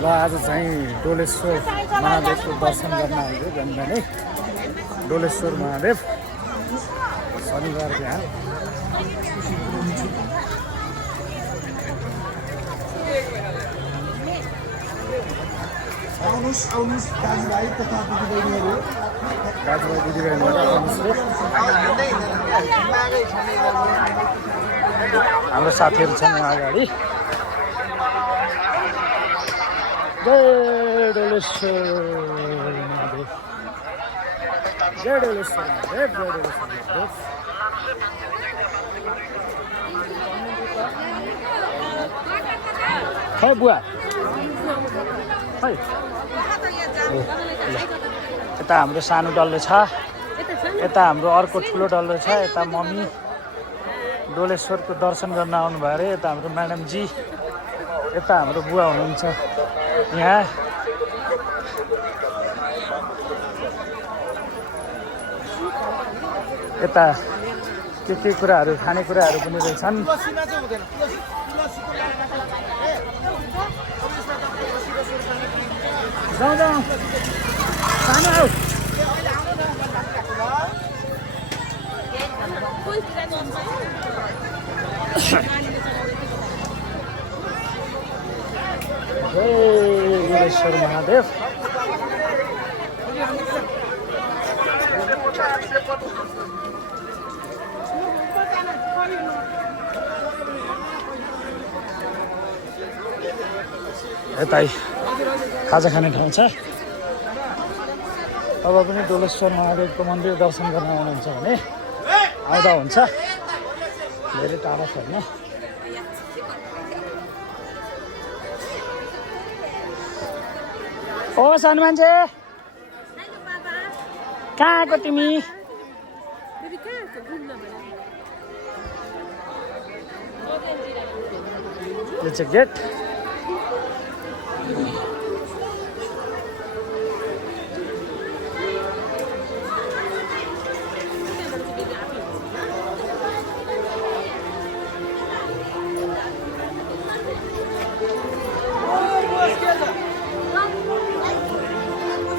ल आज चाहिँ डोलेश्वर महादेवको दर्शन गर्न आएको बिहान डोलेश्वर महादेव शनिबार बिहान आउनुहोस् दाजुभाइ तथा दिदीबहिनीहरू दाजुभाइ दिदीबहिनीहरू आउनुहोस् हाम्रो साथीहरू छन् यहाँ अगाडि जय डोलेश्वर महादेव जय डोलेश्वर महादेव जय डोलेश्वर महादेव खै बुवा खै यता हाम्रो सानो डल्लो छ यता हाम्रो अर्को ठुलो डल्लो छ यता मम्मी डोलेश्वरको दर्शन गर्न आउनुभयो अरे यता हाम्रो म्याडमजी यता हाम्रो बुवा हुनुहुन्छ यहाँ यता के कुराहरू खानेकुराहरू पनि रहेछन् जाउँ जाउँ सानो आऊ जय डोलेश्वर महादेव यतै खाजा खाने ठाउँ छ अब पनि डोलेश्वर महादेवको मन्दिर दर्शन गर्न आउनुहुन्छ भने आउँदा हुन्छ धेरै टाढा छैन ओ सानो मान्छे कहाँ आएको तिमी यो चाहिँ गेट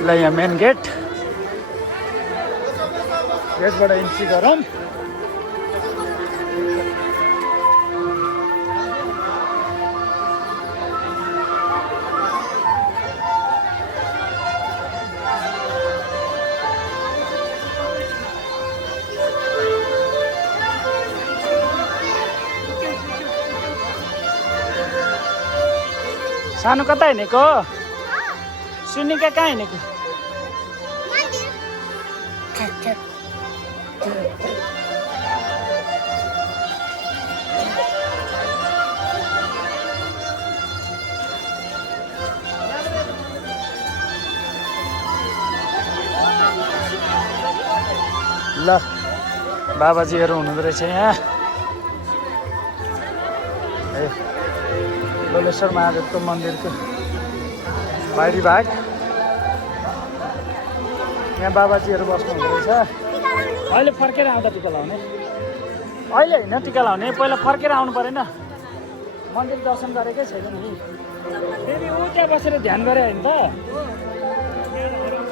ल यहाँ मेन गेटबाट इन्ट्री गरौँ सानो कता हिँडेको सुनिका कहाँ हिँडेको ल बाबाजीहरू हुनुहुँदो रहेछ यहाँ ए डोलेश्वर महादेवको मन्दिरको बाहिरी भाग यहाँ बाबाजीहरू बस्नु हुँदो रहेछ अहिले फर्केर आउँदा टिका लाउने अहिले होइन टिका लाउने पहिला फर्केर आउनु परेन मन्दिर दर्शन गरेकै छैन नि फेरि ऊ त्यहाँ बसेर ध्यान गरे होइन त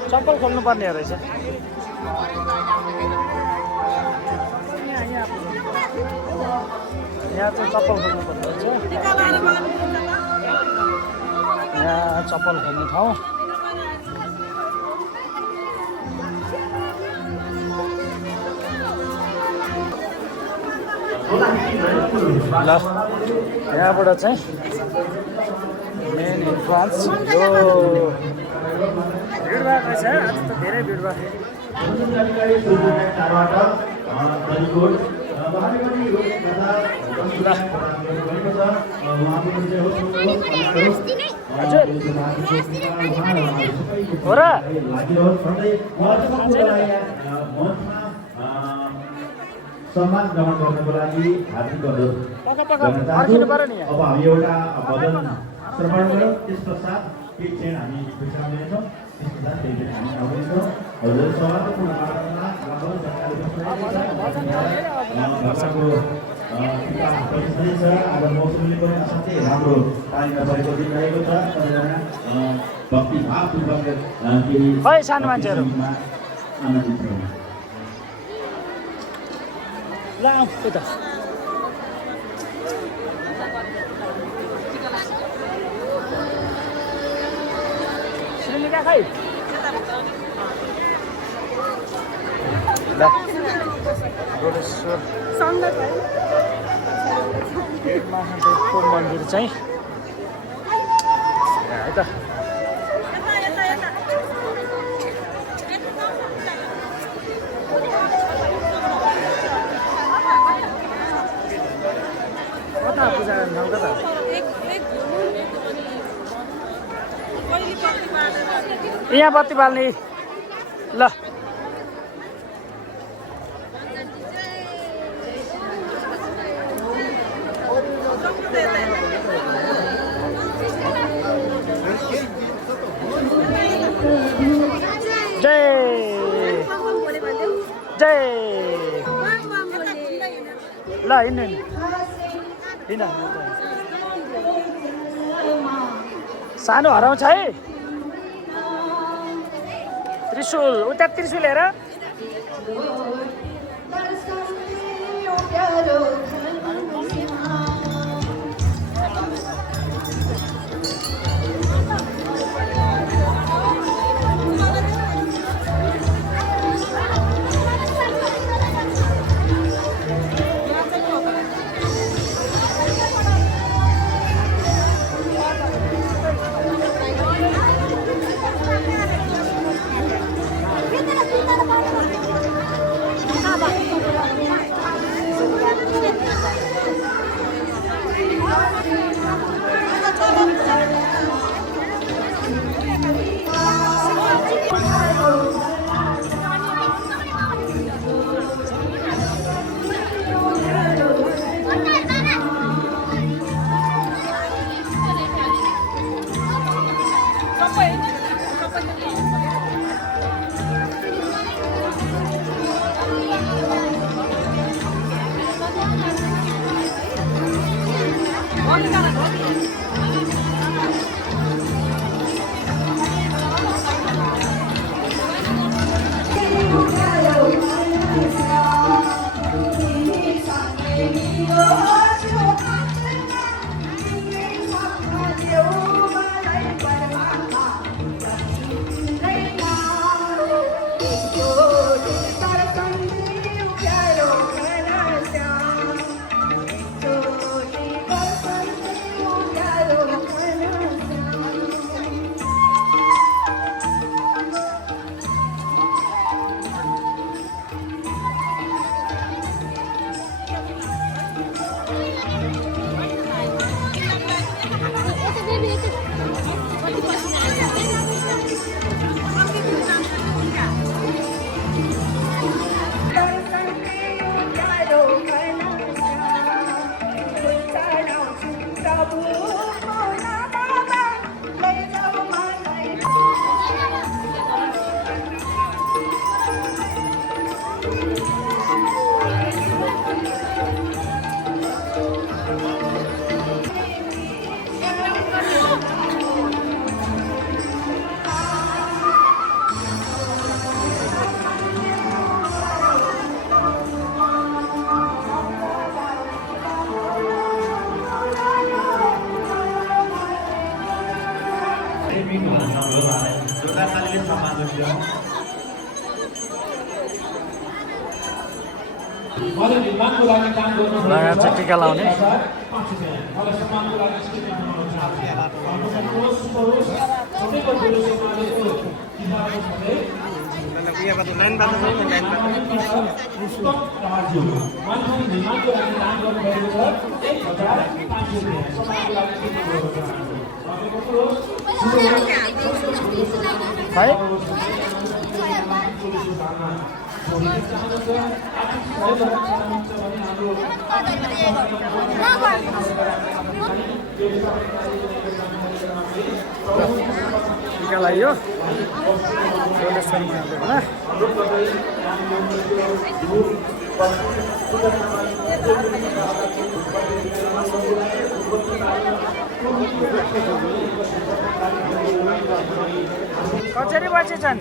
चप्पल खोल्नु पर्ने रहेछ यहाँ चाहिँ चप्पल खोल्नु पर्ने रहेछ यहाँ चप्पल खोल्ने ठाउँ ल यहाँबाट चाहिँ मेन इन्ट्रान्स यो भिड भएको छ आज त धेरै भिड भएको हजुर हो र सम्मान ग्रहण गर्नको लागि हार्दिक अनुरोध अब हामी एउटा भजन श्रवण गरौँ त्यस पश्चात केही क्षण हामी विश्राम लिनेछौँ त्यस पश्चात केही क्षण हामी आउनेछौँ हजुर सभाको पूर्ण मात्रामा आज मौसमले पनि साथै हाम्रो पानीमा परेको दिन रहेको छ सबैजना भक्तिभावपूर्वक केही खै सानो मान्छेहरू आनन्दित छौँ। ल आऊ यता श्रीलिका खै ल गोडेश्वर महादेवको मन्दिर चाहिँ है त कता पूजा गर्नु कता यहाँ बत्ती बाल्ने ल जय जय ल हिँड्नु हिँड सानो हराउँछ है त्रिशूल उता त्रिशूल हेर नयाँ चाहिँ टिका लाउने है टिका लगाइयो होला कसरी बसेछन्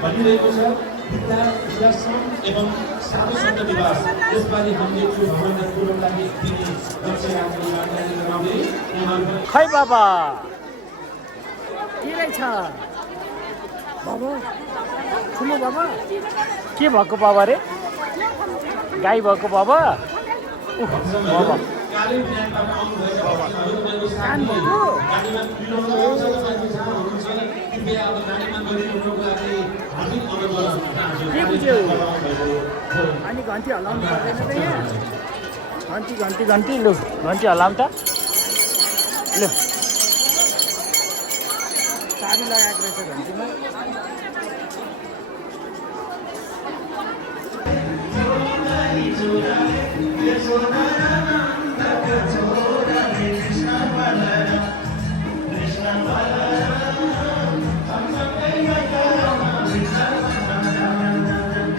भनिरहेको छ विद्या विलासन एवं साधु सन्त विवास यसबारे हामीले त्यो भगवानलाई पूर्ण लागि दिने लक्ष्य राखेर जानकारी गराउँदै खै बाबा के रहेछ बाबा ठुलो बाबा के भएको बाबा रे गाई भएको बाबा बाबा कान भएको के बुझ्यौ अनि घन्टी हल्लाउनु पर्दैन त यहाँ घन्टी घन्टी घन्टी लु घन्टी हल्लाउँ त लु चाबी लगाएको रहेछ घन्टीमा Yes,